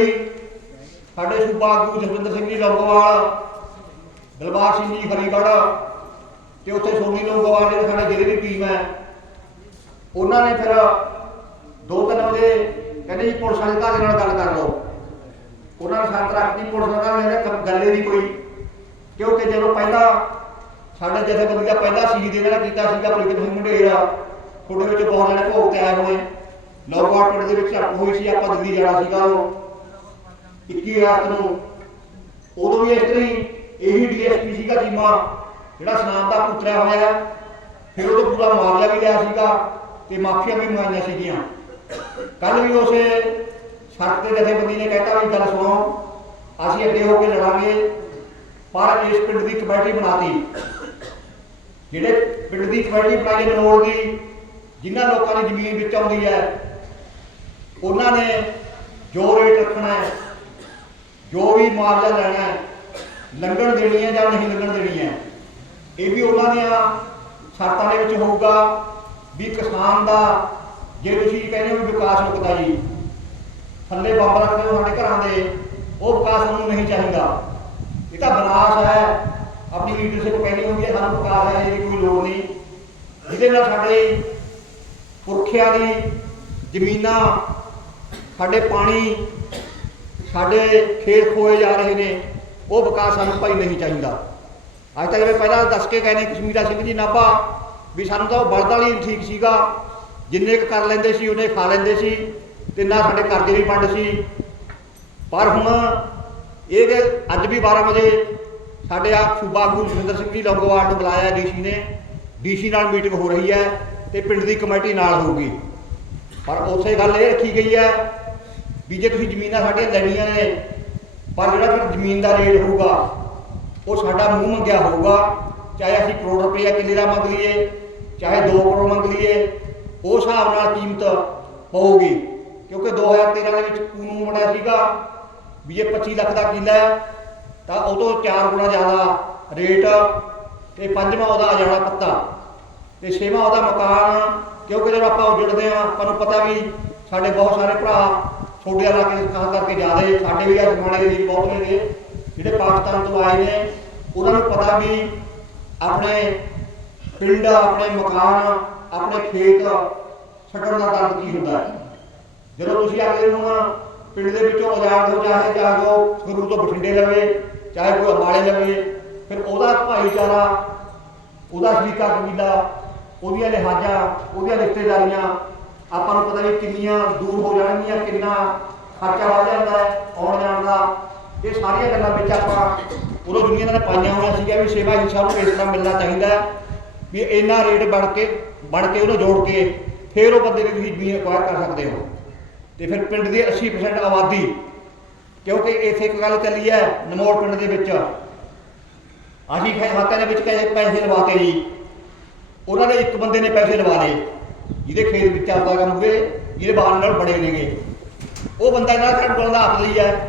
ਲਈ ਸਾਡੇ ਸੂਬਾ ਆਗੂ ਜਸਵਿੰਦਰ ਸਿੰਘ ਜੀ ਲੌਂਗੋਵਾਲ ਦਿਲਬਾਗ ਸਿੰਘ ਜੀ ਫਰੀਗੜ੍ਹ ਤੇ ਉੱਥੇ ਸੋਨੀ ਲੌਂਗੋਵਾਲ ਜਿਹੜੇ ਸਾਡੇ ਜ਼ਿਲ੍ਹੇ ਦੀ ਟੀਮ ਹੈ। ਉਹਨਾਂ ਨੇ ਫਿਰ ਦੋ ਤਿੰਨ ਵਜੇ ਕਹਿੰਦੇ ਜੀ ਪੁਲਿਸ ਵਾਲੇ ਘਰ ਨਾਲ ਗੱਲ ਕਰ ਲਓ। ਉਹਨਾਂ ਨੇ ਸ਼ਰਤ ਰੱਖਤੀ, ਪੁਲਿਸ ਵਾਲੇ ਕਹਿੰਦੇ ਗੱਲੇ ਦੀ ਕੋਈ। ਕਿਉਂਕਿ ਜਦੋਂ ਪਹਿਲਾਂ ਸਾਡੇ ਜਥੇਬੰਦੀ ਦਾ ਪਹਿਲਾ ਸ਼ਹੀਦ ਇਹਨਾਂ ਨੇ ਕੀਤਾ ਸੀਗਾ ਪ੍ਰੀਤਮ ਸਿੰਘ ਮੁੰਡੇਰਾ ਤੁਹਾਡੇ ਵਿੱਚ ਬਹੁਤ ਜਣੇ ਭੋਗ ਤੇ ਆਏ ਹੋਏ। ਲੋਗਵਾਰ ਪਿੰਡ ਦੇ ਵਿੱਚ ਝੜਪ ਹੋਈ ਸੀ, ਆਪਾਂ ਦਿੱਲੀ ਜਾਣਾ ਸੀਗਾ ਉਹ। 21 ਰਾਤ ਨੂੰ। ਉਦੋਂ ਵੀ ਇਸ ਤਰ੍ਹਾਂ ਹੀ ਇਹੀ ਡੀਐਸਪੀ ਸੀਗਾ ਚੀਮਾ, ਜਿਹੜਾ ਸਨਾਮ ਦਾ ਪੁੱਤਰਿਆ ਹੋਇਆ। ਹੈ। ਫਿਰ ਉਹਦਾ ਪੂਰਾ ਮੁਆਵਜ਼ਾ ਵੀ ਲਿਆ ਸੀਗਾ ਤੇ ਮਾਫੀਆਂ ਵੀ ਮੰਗਾਈਆਂ ਸੀਗੀਆਂ। ਕੱਲ ਵੀ ਉਸੇ ਸੜਕ ਤੇ ਜਥੇਬੰਦੀ ਨੇ ਕਹਿਤਾ ਵੀ ਗੱਲ ਸੁਣੋ, ਅਸੀਂ ਅੱਗੇ ਹੋ ਕੇ ਲੜਾਂਗੇ, ਪਰ ਇਸ ਪਿੰਡ ਦੀ ਕਮੇਟੀ ਬਣਾਤੀ। ਜਿਹੜੇ ਪਿੰਡ ਦੀ ਕਮੇਟੀ ਬਣਾਈ ਹੈ ਦੀ ਜਿਨ੍ਹਾਂ ਲੋਕਾਂ ਦੀ ਜ਼ਮੀਨ ਵਿੱਚ ਆਉਂਦੀ ਹੈ, ਉਹਨਾਂ ਨੇ ਜੋ ਰੇਟ ਰੱਖਣਾ ਹੈ ਜੋ ਵੀ ਮੁਆਵਜ਼ਾ ਲੈਣਾ ਹੈ ਲੰਘਣ ਦੇਣੀ ਹੈ ਜਾਂ ਨਹੀਂ ਲੰਘਣ ਦੇਣੀ ਹੈ, ਇਹ ਵੀ ਉਹਨਾਂ ਦੀਆਂ ਸ਼ਰਤਾਂ ਦੇ ਵਿੱਚ ਹੋਊਗਾ ਵੀ ਕਿਸਾਨ ਦਾ, ਜੇ ਤੁਸੀਂ ਕਹਿੰਦੇ ਹੋ ਵਿਕਾਸ ਰੁਕਦਾ ਜੀ, ਥੱਲੇ ਬੰਬ ਰੱਖਦੇ ਹੋ ਸਾਡੇ ਘਰਾਂ ਦੇ, ਉਹ ਵਿਕਾਸ ਸਾਨੂੰ ਨਹੀਂ ਚਾਹੀਦਾ। ਇਹ ਤਾਂ ਵਿਨਾਸ਼ ਹੈ। ਆਪਣੀ ਲੀਡਰਸ਼ਿਪ ਕਹਿੰਦੀ ਹੁੰਦੀ ਹੈ, ਸਾਨੂੰ ਵਿਕਾਸ ਹੈ, ਇਹਦੀ ਕੋਈ ਲੋੜ ਨਹੀਂ। ਜਿਹਦੇ ਨਾਲ ਸਾਡੇ ਪੁਰਖਿਆਂ ਦੀ ਜ਼ਮੀਨਾਂ, ਸਾਡੇ ਪਾਣੀ ਸਾਡੇ ਖੇਤ ਖੋਏ ਜਾ ਰਹੇ ਨੇ, ਉਹ ਵਿਕਾਸ ਸਾਨੂੰ ਭਾਈ ਨਹੀਂ ਚਾਹੀਦਾ। ਅੱਜ ਤੱਕ ਮੈਂ ਪਹਿਲਾਂ ਦੱਸ ਕੇ ਗਏ ਨੇ ਕਸ਼ਮੀਰਾ ਸਿੰਘ ਜੀ ਨਾਭਾ, ਵੀ ਸਾਨੂੰ ਤਾਂ ਉਹ ਬਲਦ ਵਾਲੀ ਠੀਕ ਸੀਗਾ। ਜਿੰਨੇ ਕੁ ਕਰ ਲੈਂਦੇ ਸੀ, ਉਹਨੇ ਖਾ ਲੈਂਦੇ ਸੀ, ਤੇ ਨਾ ਸਾਡੇ ਕਰਜ਼ੇ ਵੀ ਵੰਡ ਸੀ। ਪਰ ਹੁਣ ਇਹ ਕਿ ਅੱਜ ਵੀ 12 ਵਜੇ ਸਾਡੇ ਆ ਸੂਬਾ ਆਗੂ ਜਸਵਿੰਦਰ ਸਿੰਘ ਜੀ ਲੌਂਗੋਵਾਲ ਨੂੰ ਬੁਲਾਇਆ ਡੀਸੀ ਨੇ। ਡੀਸੀ ਨਾਲ ਮੀਟਿੰਗ ਹੋ ਰਹੀ ਹੈ ਤੇ ਪਿੰਡ ਦੀ ਕਮੇਟੀ ਨਾਲ ਹੋਊਗੀ। ਪਰ ਉੱਥੇ ਗੱਲ ਇਹ ਰੱਖੀ ਗਈ ਹੈ ਵੀ ਜੇ ਤੁਸੀਂ ਜ਼ਮੀਨਾਂ ਸਾਡੀਆਂ ਲੈਣੀਆਂ ਨੇ, ਪਰ ਜਿਹੜਾ ਫਿਰ ਜ਼ਮੀਨ ਦਾ ਰੇਟ ਹੋਊਗਾ, ਉਹ ਸਾਡਾ ਮੂੰਹ ਮੰਗਿਆ ਹੋਊਗਾ, ਚਾਹੇ ਅਸੀਂ ਕਰੋੜ ਰੁਪਏ ਕਿੱਲੇ ਦਾ ਮੰਗ ਲਈਏ, ਚਾਹੇ 2 ਕਰੋੜ ਮੰਗ ਲਈਏ, ਉਹ ਹਿਸਾਬ ਨਾਲ ਕੀਮਤ ਪਊਗੀ ਕਿਉਂਕਿ 2013 ਦੇ ਵਿੱਚ ਕਾਨੂੰਨ ਬਣਿਆ ਸੀਗਾ ਵੀ ਜੇ 25 ਲੱਖ ਦਾ ਕਿੱਲਾ ਹੈ, ਤਾਂ ਉਹ ਤੋਂ 4 ਗੁਣਾ ਜ਼ਿਆਦਾ ਰੇਟ ਤੇ ਪੰਜਵਾਂ ਉਹਦਾ ਆ ਜਾਣਾ ਪੱਤਾ। ਤੇ ਛੇਵਾਂ ਉਹਦਾ ਮਕਾਨ, ਕਿਉਂਕਿ ਜਦੋਂ ਆਪਾਂ ਉਜੜਦੇ ਆ ਆਪਾਂ ਨੂੰ ਪਤਾ ਵੀ ਸਾਡੇ ਬਹੁਤ ਸਾਰੇ ਭਰਾ ਛੋਟੇ ਇਲਾਕੇ ਖਾਸ ਕਰਕੇ ਜ਼ਿਆਦੇ ਸਾਡੇ ਵੀ ਆ ਸਮਾਣੇ ਦੇ ਬਹੁਤ ਨੇ ਜਿਹੜੇ ਪਾਕਿਸਤਾਨ ਤੋਂ ਆਏ ਨੇ, ਉਹਨਾਂ ਨੂੰ ਪਤਾ ਵੀ ਆਪਣੇ ਪਿੰਡ, ਆਪਣੇ ਮਕਾਨ, ਆਪਣੇ ਖੇਤ ਛੱਡਣ ਦਾ ਦਰਦ ਕੀ ਹੁੰਦਾ ਹੈ। ਜਦੋਂ ਤੁਸੀਂ ਆਖਦੇ ਹੁਣ ਪਿੰਡ ਦੇ ਵਿੱਚੋਂ ਆਜ਼ਾਦ ਹੋ ਚਾਹੇ ਜਾਗੋ ਗੁਰੂ ਤੋਂ ਬਠਿੰਡੇ ਲਵੇ, ਚਾਹੇ ਕੋਈ ਅੰਬਾਲੇ ਲਵੇ, ਫਿਰ ਉਹਦਾ ਭਾਈਚਾਰਾ, ਉਹਦਾ ਸ਼ਰੀਕਾ ਕਬੀਲਾ, ਉਹਦੀਆਂ ਲਿਹਾਜ਼ਾਂ, ਉਹਦੀਆਂ ਰਿਸ਼ਤੇਦਾਰੀਆਂ ਆਪਾਂ ਨੂੰ ਪਤਾ ਵੀ ਕਿੰਨੀਆਂ ਦੂਰ ਹੋ ਜਾਣਗੀਆਂ, ਕਿੰਨਾ ਖਰਚਾ ਵੱਧ ਜਾਂਦਾ ਹੈ ਆਉਣ ਜਾਣ ਦਾ। ਇਹ ਸਾਰੀਆਂ ਗੱਲਾਂ ਵਿੱਚ ਆਪਾਂ ਉਦੋਂ ਦੁਨੀਆ ਨੇ ਪਾਈਆਂ ਹੋਈਆਂ ਸੀਗੀਆਂ ਵੀ ਸੇਵਾ ਹਿੱਸਾ ਨੂੰ ਇਸ ਤਰ੍ਹਾਂ ਮਿਲਣਾ ਚਾਹੀਦਾ ਵੀ ਇੰਨਾ ਰੇਟ ਬਣ ਕੇ ਬਣ ਕੇ ਉਹਨੂੰ ਜੋੜ ਕੇ ਫਿਰ ਉਹ ਬੰਦੇ ਦੀ ਤੁਸੀਂ ਜ਼ਮੀਨ ਅਕਵਾਇਰ ਕਰ ਸਕਦੇ ਹੋ। ਤੇ ਫਿਰ ਪਿੰਡ ਦੀ 80% ਆਬਾਦੀ, ਕਿਉਂਕਿ ਇੱਥੇ ਇੱਕ ਗੱਲ ਚੱਲੀ ਹੈ ਨਮੋੜ ਪਿੰਡ ਦੇ ਵਿੱਚ। ਅਸੀਂ ਖੇ ਦੇ ਵਿੱਚ ਕਹੇ ਪੈਸੇ ਲਵਾਤੇ ਜੀ। ਉਹਨਾਂ ਨੇ ਇੱਕ ਬੰਦੇ ਨੇ ਪੈਸੇ ਲਵਾ ਲਏ। ਜਿਹਦੇ ਖੇਤ ਵਿੱਚ ਆਪਦਾ ਕੰਮ ਹੋਵੇ ਜਿਹਦੇ ਬਾਹਰ ਨਾਲ ਬੜੇ ਨੇਗੇ ਉਹ ਬੰਦਾ ਇਹਨਾਂ ਸਾਡੇ ਕੋਲ ਦਾ ਹੱਥ ਲਈ ਹੈ।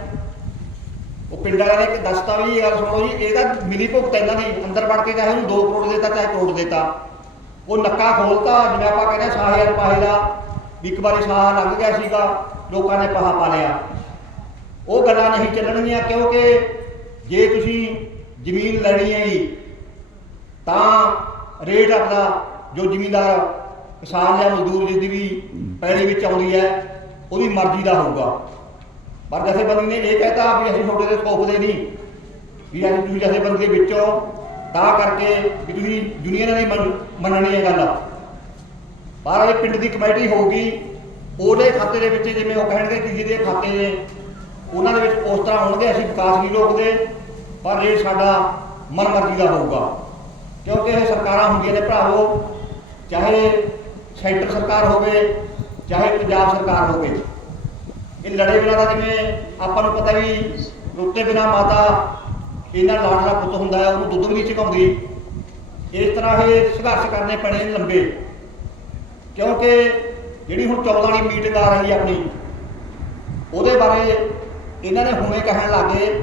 ਉਹ ਪਿੰਡ ਵਾਲਿਆਂ ਨੇ ਦੱਸਤਾ ਵੀ ਇਹ ਗੱਲ ਸੁਣੋ ਜੀ ਇਹਦਾ ਮਿਲੀ ਭੁਗਤ ਇਹਨਾਂ ਦੀ। ਅੰਦਰ ਵੜ ਕੇ ਚਾਹੇ ਉਹਨੂੰ 2 ਕਰੋੜ ਦੇਤਾ, ਚਾਹੇ ਕਰੋੜ ਦੇਤਾ। ਉਹ ਨੱਕਾ ਖੋਲਤਾ, ਜਿਵੇਂ ਆਪਾਂ ਕਹਿੰਦੇ ਹਾਂ, ਸਾਹ ਹਜ਼ਾਰ ਪਾਹੇ ਦਾ। ਵੀ ਇੱਕ ਵਾਰੀ ਸਾਹ ਲੰਘ ਗਿਆ ਸੀਗਾ, ਲੋਕਾਂ ਨੇ ਪਹਾ ਪਾ ਲਿਆ। ਉਹ ਗੱਲਾਂ ਨਹੀਂ ਚੱਲਣਗੀਆਂ, ਕਿਉਂਕਿ ਜੇ ਤੁਸੀਂ ਜ਼ਮੀਨ ਲੈਣੀ ਹੈ ਜੀ ਤਾਂ ਰੇਟ ਆਪਣਾ, ਜੋ ਜ਼ਿਮੀਂਦਾਰ ਕਿਸਾਨ ਜਾਂ ਮਜ਼ਦੂਰ ਜਿਸ ਦੀ ਵੀ ਪੈਲੀ ਵਿੱਚ ਆਉਂਦੀ ਹੈ, ਉਹਦੀ ਮਰਜ਼ੀ ਦਾ ਹੋਊਗਾ। ਪਰ ਜਥੇਬੰਦੀ ਨੇ ਇਹ ਕਹਿਤਾ ਵੀ ਅਸੀਂ ਤੁਹਾਡੇ ਤੇ ਸੌਂਪਦੇ ਨਹੀਂ, ਵੀ ਅਸੀਂ ਤੁਸੀਂ ਜਥੇਬੰਦੀ ਦੇ ਵਿੱਚੋਂ ਤਾਂ ਕਰਕੇ ਵੀ ਤੁਸੀਂ ਯੂਨੀਅਨ ਨਹੀਂ ਮੰਨ- ਮੰਨਣੀ ਹੈ ਗੱਲ। ਪਰ ਇਹ ਪਿੰਡ ਦੀ ਕਮੇਟੀ ਹੋਊਗੀ, ਉਹਦੇ ਖਾਤੇ ਦੇ ਵਿੱਚ ਜਿਵੇਂ ਉਹ ਕਹਿਣਗੇ ਕਿ ਜਿਹਦੇ ਖਾਤੇ ਨੇ, ਉਹਨਾਂ ਦੇ ਵਿੱਚ ਉਸ ਤਰ੍ਹਾਂ ਹੋਣਗੇ, ਅਸੀਂ ਵਿਕਾਸ ਨਹੀਂ ਰੋਕਦੇ, ਪਰ ਰੇਟ ਸਾਡਾ ਮਨਮਰਜ਼ੀ ਦਾ ਹੋਊਗਾ। ਕਿਉਂਕਿ ਇਹ ਸਰਕਾਰਾਂ ਹੁੰਦੀਆਂ ਨੇ ਭਰਾਵੋ, ਚਾਹੇ ਸੈਂਟਰ ਸਰਕਾਰ ਹੋਵੇ ਚਾਹੇ ਪੰਜਾਬ ਸਰਕਾਰ ਹੋਵੇ। ਇਹ ਲੜੇ ਬਿਨਾਂ ਦਾ ਜਿਵੇਂ ਆਪਾਂ ਨੂੰ ਪਤਾ ਵੀ ਰੋਤੇ ਬਿਨਾਂ ਮਾਤਾ ਇਹਨਾਂ ਲਾਡਲਾ ਪੁੱਤ ਹੁੰਦਾ ਹੈ, ਉਹਨੂੰ ਦੁੱਧ ਵੀ ਨਹੀਂ ਚਕਾਉਂਦੀ। ਇਸ ਤਰ੍ਹਾਂ ਇਹ ਸੰਘਰਸ਼ ਕਰਨੇ ਪੈਣੇ ਨੇ ਲੰਬੇ। ਕਿਉਂਕਿ ਜਿਹੜੀ ਹੁਣ 14 ਵਾਲੀ ਮੀਟਿੰਗ ਆ ਰਹੀ ਆਪਣੀ, ਉਹਦੇ ਬਾਰੇ ਇਹਨਾਂ ਨੇ ਹੁਣੇ ਕਹਿਣ ਲੱਗੇ